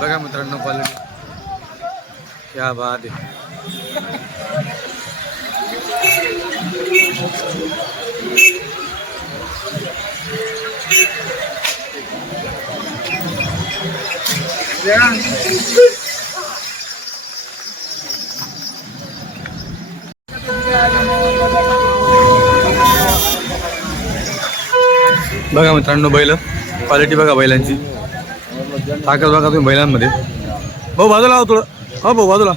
बघा मित्रांनो क्वालिटी क्या बाद आहे. बघा मित्रांनो बैल. क्वालिटी बघा बैलांची. ताकद बघा तुम्ही बैलांमध्ये. भाऊ बाजूला हो थोडं. हो भाऊ बाजूला.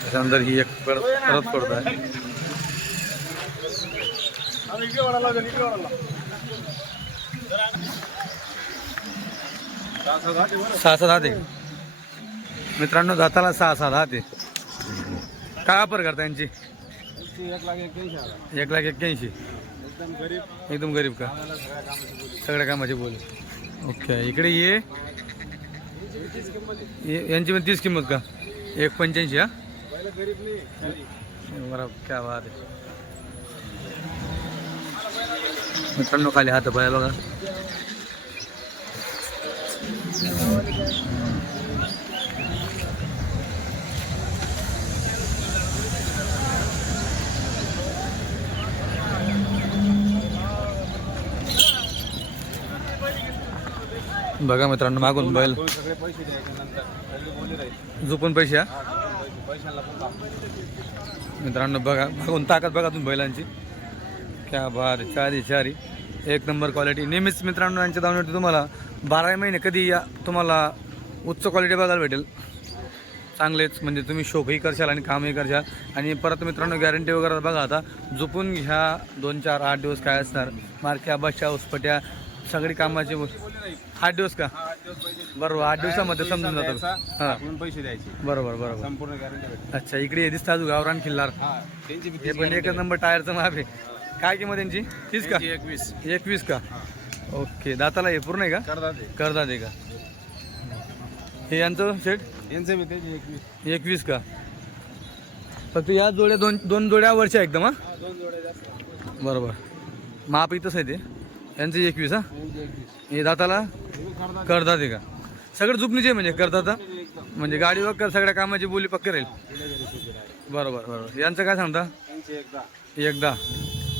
त्याच्यानंतर ही एक परत परत पडत आहे. सहा सहा दहा ते मित्रांनो जाताला सहा सहा दहा ते काय वापर करता यांची? एक लाख एक्क्याऐंशी. एक एकदम गरीब का? सगळ्या कामाची बोल. ओके इकडे ये. यांची पण तीस किंमत का? एक पंच्याऐंशी हा? बरोबर क्या बात आहे. मित्रांनो खाली हात पाय बघा. बघा मित्रांनो मागून बैल. पैसे झोपून पैसे मित्रांनो बघा मागून ताकद बघा तुम्ही बैलांची. क्या बार चारी चारी. एक नंबर क्वालिटी नेहमीच मित्रांनो यांच्या दावणीवरती तुम्हाला. बारा महिने कधी या तुम्हाला उच्च क्वालिटी बघायला भेटेल. चांगलेच म्हणजे तुम्ही शोकही करशाल आणि कामही करशाल. आणि परत मित्रांनो गॅरंटी वगैरे बघा आता. झोपून घ्या. दोन चार आठ दिवस काय असणार. मारक्या बसच्या उसपट्या सगळी कामाची आठ दिवस का? बरोबर आठ दिवसामध्ये समजून जातं. हां. पैसे द्यायचे. बरोबर बरोबर. संपूर्ण गॅरंटी भेटेल अच्छा इकडे दिसतात गावरान खिल्लार. हा पण एकच नंबर टायरचं माप आहे. काय किंमत यांची? तीस का? एकवीस. एकवीस का? ओके दाताला हे पूर्ण आहे का. करतात आहे का? हे यांचं शेट? यांचं बी त्याची एकवीस. एकवीस का? फक्त या जोड्या दोन दोन जोड्या वर्ष एकदम हा? दोन जोड्या जास्त. बरोबर. माप इथंच आहे ते. यांचं एकवीस हा? हे दाताला करतात आहे का? सगळं आहे म्हणजे करतात? ते एकदम. म्हणजे गाडी वगैरे सगळ्या कामाची बोली पक्की राहील. बरोबर बरोबर. यांचं काय सांगता? एकदा.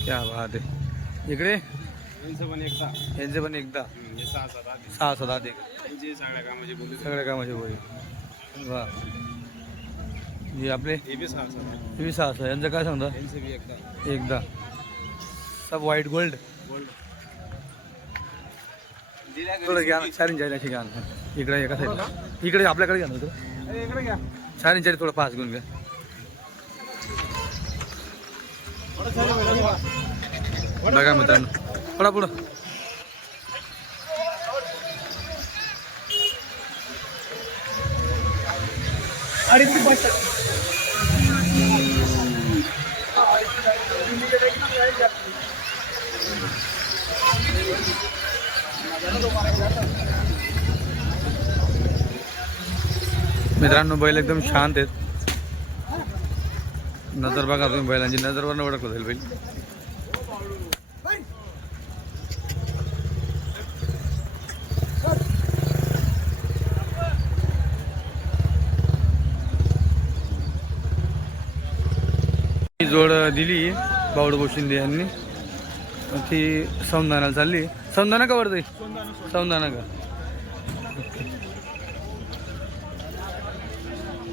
क्या बात आहे इकडे? यांचं पण एकदा. यांचे पण एकदा. हम्म, हे सहा सात आठ सहा सात आठ एक यांची सगळ्या कामाची बोली सगळ्या कामाची बोली वा. हे आपले? हे बी सहा सात वीस सहा सहा. यांचं काय सांगता? यांचे बी एकदा. एकदा. सब व्हाईट गोल्ड गोल्ड दिल्या घरी थोडं घ्या चार इंच अशी घ्या ना. इकडे एका साईडला इकडे आपल्याकडे घ्या ना. थोडं. अरे, इकडे घ्या. चार इंच थोडं पाच घेऊन घ्या. बघा. मित्रांनो. थोडा पुढं. मित्रांनो बैल एकदम शांत आहेत. नजर बघा तुम्ही बैलांची. नजरवर ओळखलं जाईल बैल. जोड दिली बावडू शिंदे यांनी. ती संधानाला चालली. संधाना का वरती? संधाना का?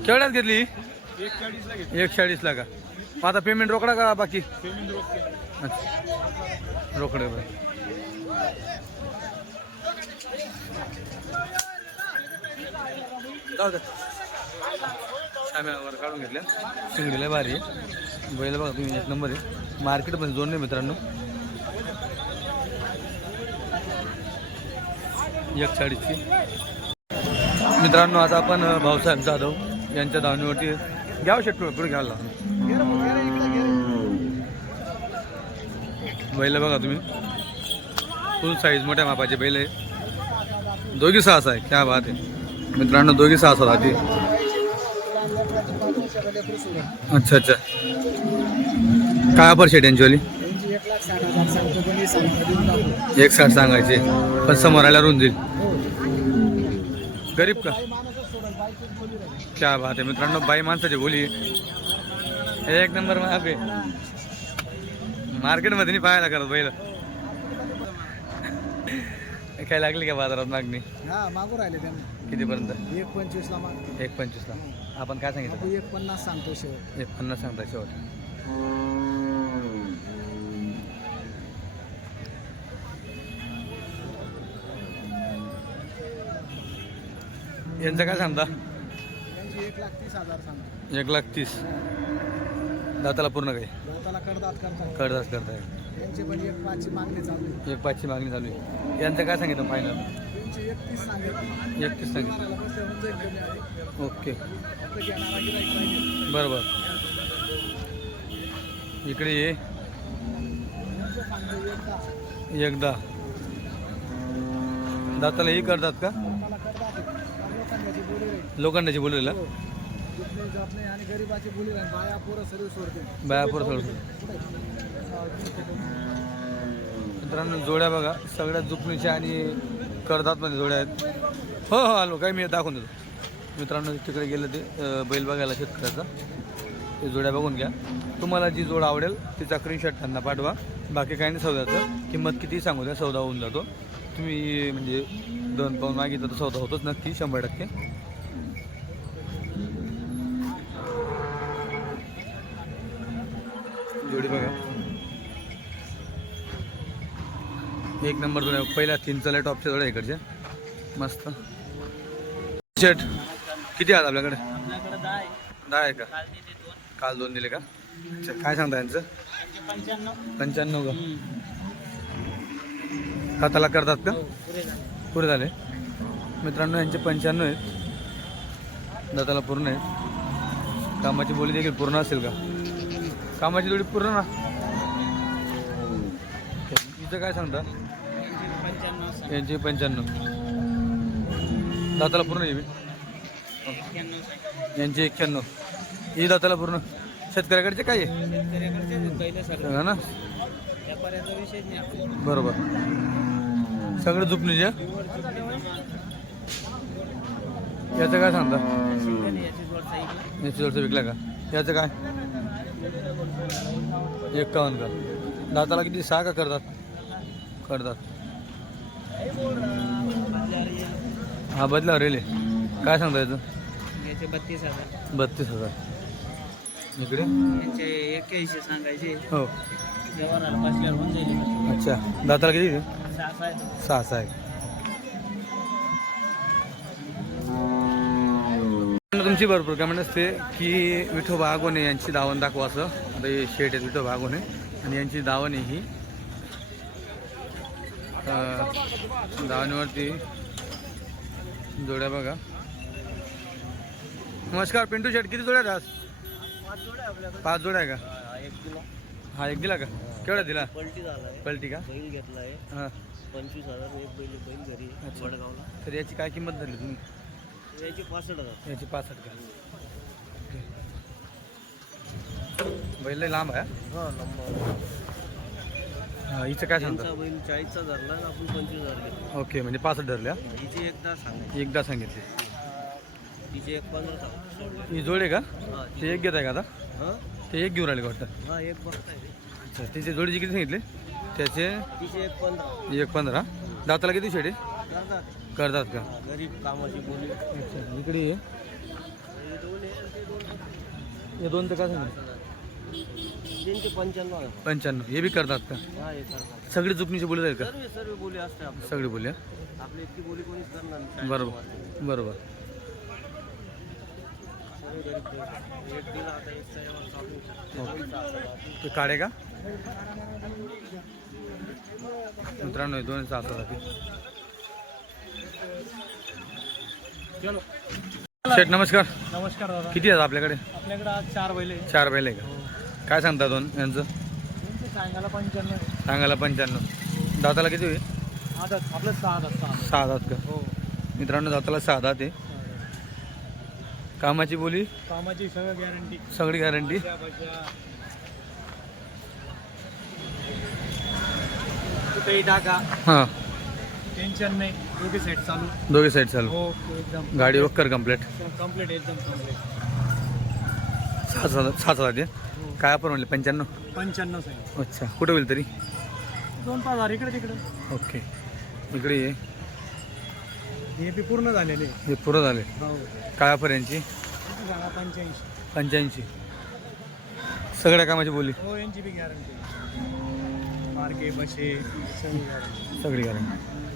केवढ्यात घेतली? एक चाळीसला घे एक चाळीसला का? मग आता पेमेंट रोकडा का बाकी. पेमेंट रोखते अच्छा. रोकडे बरं. जाऊ काढून घेतल्या शिंगडीला भारी आहे. बैल बघा तुम्ही एक नंबर आहे. मार्केट पण जोड नाही मित्रांनो. एक चाळीसची मित्रांनो आता आपण भाऊसाहेब जाधव यांच्या धावणीवरती घ्यावं शकतो पुढे घ्यायला. बैल बघा तुम्ही. फुल साईज मोठ्या मापाचे बैल आहे. दोघी सहा आहे क्या बात आहे. मित्रांनो दोघी सहा सहा राहते अच्छा अच्छा. काय ऑफर शेट यांचीवाली एक साठ सांगायचे. पण समोर आल्या रुंद जाईल. गरीब का? क्या बात आहे मित्रांनो बाई माणसाची बोली. एक नंबर मागे मार्केटमध्ये नाही पाहायला करत बैल. काय लागली का बाजारात मागणी? हा मागू राहिले त्यांना. कितीपर्यंत? एक पंचवीसला माग. एक पंचवीसला. आपण काय सांगितलं? आपण एक पन्नास सांगतो शेवट. एक पन्नास सांगता शेवट. यांचं काय सांगता? एक लाख तीस हजार सांगतो एक लाख तीस. दाताला पूर्ण काही गवताला कडदात करतात कडदास करताय. पण एक पाचची मागणी चालू आहे. एक पाचची मागणी चालू आहे. यांचं काय सांगितलं फायनल त्यांची एक तीस सांगितलं एकतीस सांगितलं मला बसल्या कमी आहे ओके. आपलं घेणारा गिराईक पाहिजे. बरोबर. इकडे ये. त्यांचं सांगतो एक दहा एकदा. दाताला हे करतात का मला कडदात आहे लोकांची बोली राहील लोखंडाची बोललेला जिथले जात नाही आणि गरीबाची बोली राहील बाया पोरं सर्व सोडते मित्रांनो जोड्या बघा. सगळ्यात जुकणीच्या आणि कडदातमध्ये जोड्या आहेत. हो हो आलो. काय मी दाखवून देतो. मित्रांनो तिकडे गेलं ते बैल बघायला शेतकऱ्याचा. ते जोड्या बघून घ्या. तुम्हाला जी जोड आवडेल तिचा स्क्रीनशॉट त्यांना पाठवा. बाकी काही नाही सौद्याचं किंमत किती सांगू द्या सौदा होऊन जातो. तुम्ही म्हणजे दोन पाऊन मागितलं तर सौदा होतोच नक्की शंभर टक्के. जोडी बघा. एक नंबर जोड्या. पहिल्या तीन चल्या टॉपच्या जोड्या इकडच्या. मस्त. शर्ट किती आहात आपल्याकडे? दहा आहे का? काल दोन दिले का? अच्छा काय सांगता यांचं? पंच्याण्णव का? हाताला करतात का? झाले पुरे झाले. मित्रांनो यांचे पंच्याण्णव आहेत. दाताला पूर्ण आहेत. कामाची बोली देखील पूर्ण असेल का? कामाची जोडी पूर्ण ना. इथं काय सांगता? यांची पंच्याण्णव. दाताला पूर्ण येईल यांची एक्क्याण्णव. ही दाताला पूर्ण. शेतकऱ्याकडचे काय आहे? ना? बरोबर. सगळं झुपणीचे. याचं काय सांगता? जोडचं विकला का? याचं काय? एक्कावन्न का? दाताला किती? सहा का करतात? करतात. हा बदला रेले काय सांगता याचं? याचे बत्तीस हजार. बत्तीस हजार. इकडे? यांचे एक्क्याऐंशी सांगायचे. हो. अच्छा. दाताला किती? सहा सहा आहेत. सहा सहा आहे तुमची भरपूर कमेंट असते की विठोबा आगोने यांची दावण दाखवा असं. आता हे शेट आहेत विठोबा आगोने आणि यांची दावण आहे ही. दावणीवरती जोड्या बघा. नमस्कार पिंटू शेट किती जोड्या आज? पाच जोड्या आहे का? हा, एक हा दिला का? केवढा दिला? पलटी झालाय. पलटी का? बैल घेतलाय. हां. पंचवीस हजार एक बैल बैल घरी. वडगावला. तर याची काय किंमत धरली तुम्ही? याची पासष्ट हजार. याची पासष्ट का? बैल लय लांब आहे हा? हा, हिचं काय सांगता? बैल चाळीसचा धरला आपण पंचवीस हजार ओके म्हणजे पासष्ट धरल्या? हिची एकदा सांगायची. एकदा सांगितले. तिची एक पंधरा ही जोड का? ते एक घेत आहे का आता? हा? ते एक घेऊन राहिले का वाटतं. हा एक बघताय अच्छा तिचे जोडीचे किती सांगितले? त्याचे तिची एक पंधरा. एक पंधरा. दाताला किती शेडे करतात का? गरीब कामाची बोली अच्छा इकडे ये. हे दोन ते तर सांगितलं त्यांचे पंच्याण्णव पंच्याण्णव. हे बी करतात का? हा हे करतात. सगळी चुकणीची बोली जाईल का? सर्व सर्व बोली असते आपल्या. सगळी बोली हा? आपली इतकी बोली कोणीच करणार नाही. बरोबर बरोबर. सर्व गरीब. एक दिला आता चालू. दोन. ते काढे का? मित्रांनो हे दोन जाते चलो शेठ नमस्कार. नमस्कार दादा. किती आहेत आपल्याकडे? आपल्याकडे आज चार बैल आहे चार बैल आहे का? काय सांगता दोन यांचं? सांगायला पंच्याण्णव सांगायला पंच्याण्णव. दाताला किती होईल? आदत आपलं सहा आदत सहा सहा दात का? हो. मित्रांनो जाताला साधा ते कामाची बोली? कामाची सगळं गॅरंटी सगळी गॅरंटी कुठेही टाका. हां. टेन्शन नाही. दोघे सेट चालू. दोघे साईड चालू. हो एकदम. गाडी वक्कर कंप्लीट कंप्लीट एकदम कंप्लीट सहा सहा सहा सहा ते काय आपण म्हणले पंच्याण्णव? पंच्याण्णव साईड अच्छा कुठं होईल तरी? दोन पाच हजार इकडे तिकडे. ओके. इकडे ये. हे बी पूर्ण झालेले. हे पुरं झाले. हो. काय ऑफर यांची? किती पंच्याऐंशी. पंच्याऐंशी. सगळ्या कामाची बोली. हो यांची बी गॅरंटी मार्के बसे सगळी गॅरंटी सगळी गॅरंटी